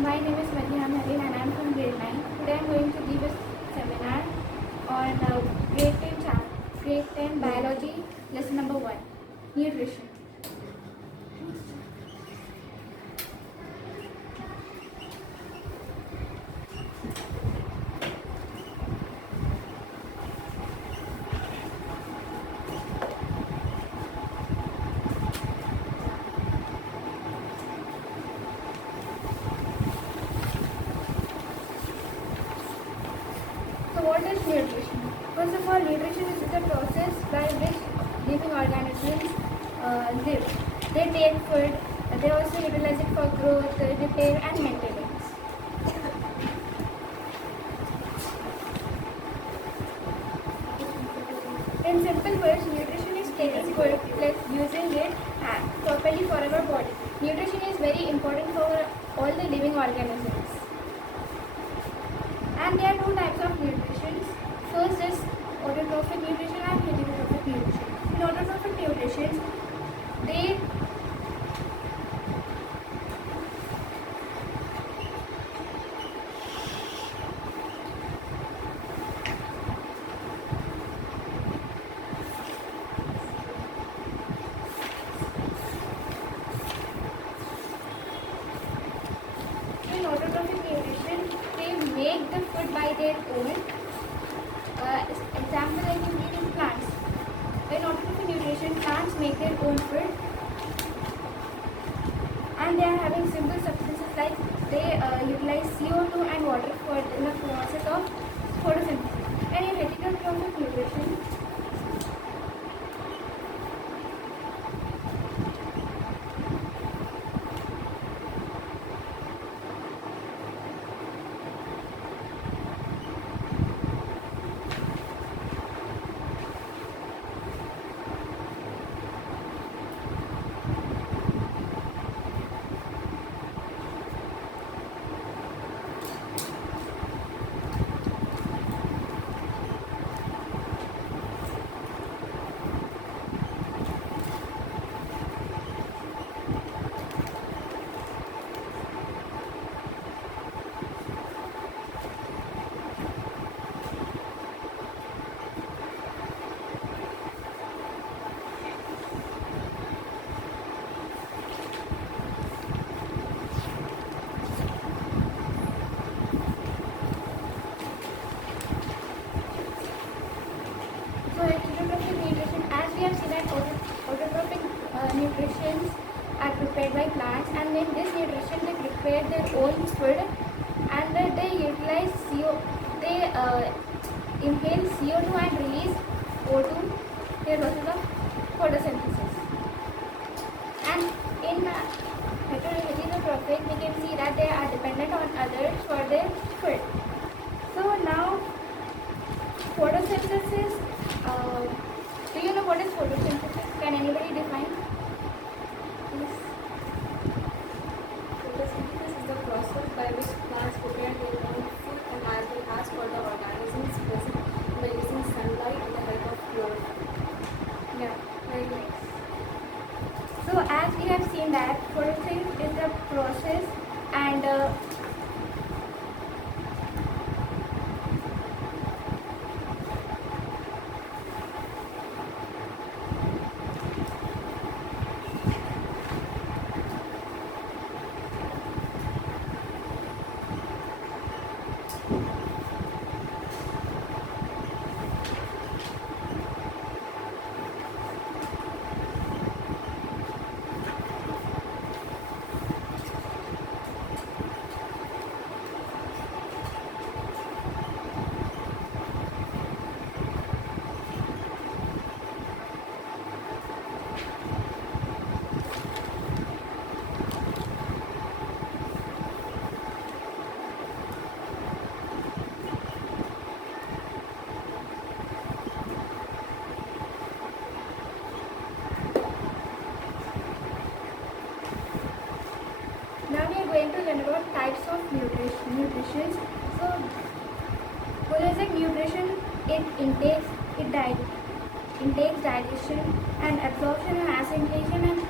My name is Madiha and I am from grade 9. Today I am going to give a seminar on grade 10 biology lesson number 1, nutrition. So what is nutrition? First of all, nutrition is the process by which living organisms live. They take food, they also utilize it for growth, repair and maintenance. In simple words, nutrition is taking food plus using it properly for our body. Nutrition is very important for all the living organisms. And there are two types of nutrition. First is autotrophic nutrition and heterotrophic nutrition. In autotrophic nutrition, they in autotrophic nutrition, they make the food by their own. Example I can give in plants. In autotrophic nutrition, plants make their own food, and they are having simple substances like they utilize CO2 and water for in the process of photosynthesis. And in heterotrophic nutrition, so heterotrophic nutrition, as we have seen that autotrophic nutritions are prepared by plants, and in this nutrition they prepare their own food, and they utilize they inhale CO2 and release O2 in the process of photosynthesis. And in heterotrophic, we can see that they are dependent on others for their food. So now photosynthesis. Do you know what is photosynthesis? Can anybody define? Yes. Photosynthesis is the process by which plants prepare their own food and as well as for the organisms present by using sunlight and the help of chlorophyll. Yeah, very nice. So as we have seen that photosynthesis is the process and now we are going to learn about types of nutrition. So holistic nutrition, intakes, digestion and absorption and assimilation and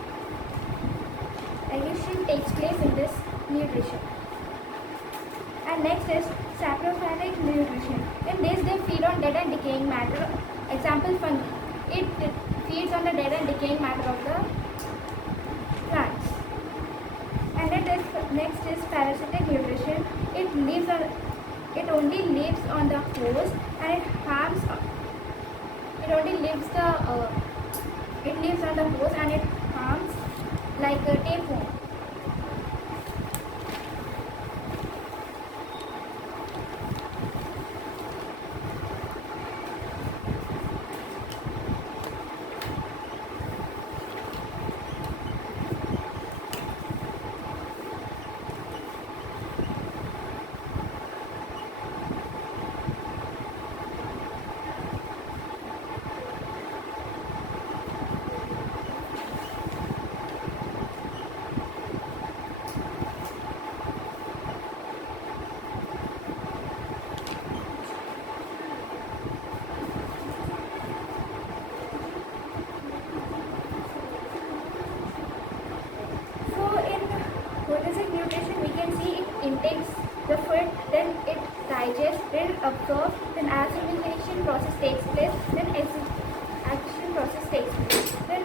digestion takes place in this nutrition. And next is saprophytic nutrition. In this, they feed on dead and decaying matter. Example, fungi. It feeds on the dead and decaying matter of the plants. And next is parasitic nutrition. It only lives on the host and it harms. It only lives it lives on the host and it harms like tapeworm. So in holistic nutrition, we can see it intakes the food, then it digests, then it absorbs, then assimilation process takes place, then action process takes place. Then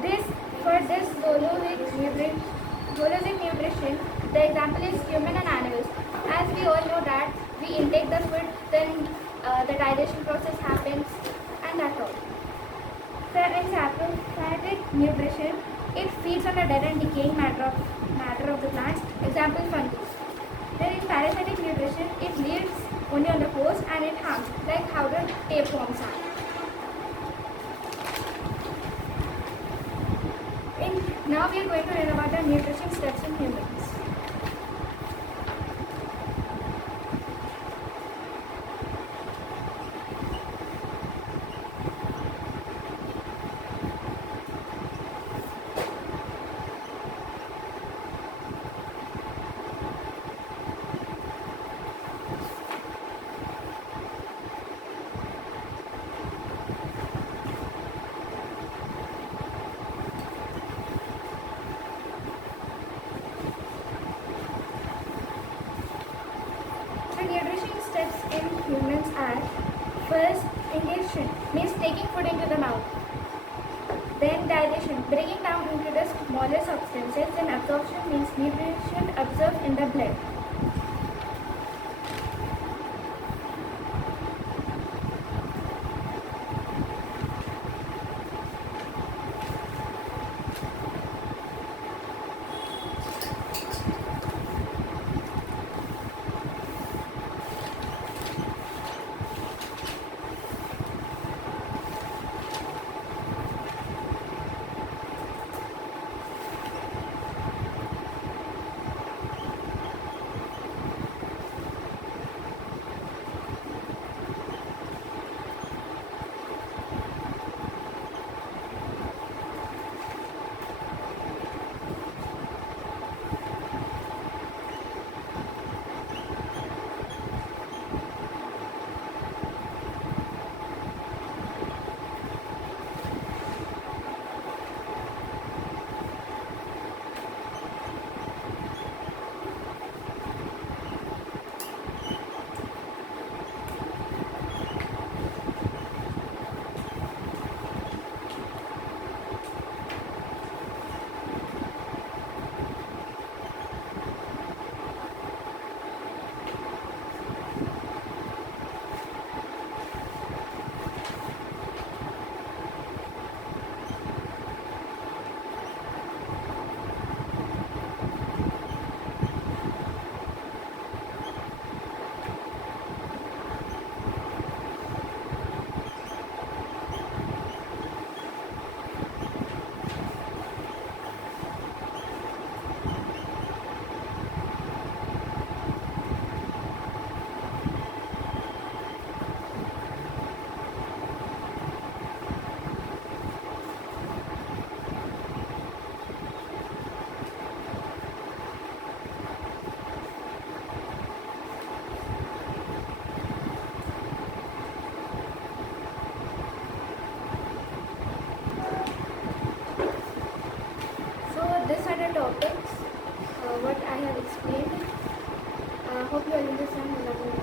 this holistic nutrition, the example is human and animals. As we all know that we intake the food, then the digestion process happens, and that's all. So in saprophytic nutrition, it feeds on the dead and decaying matter of the plants. Example, fungi. Then in parasitic nutrition, it lives only on the host and it harms, like how the tapeworms are. Now we are going to learn about the nutrition steps in humans. The nutrition steps in humans are: first, ingestion means taking food into the mouth. Then digestion, breaking down into the smaller substances. Then absorption means nutrition absorbed in the blood. These are the topics what I have explained. Hope you all understand.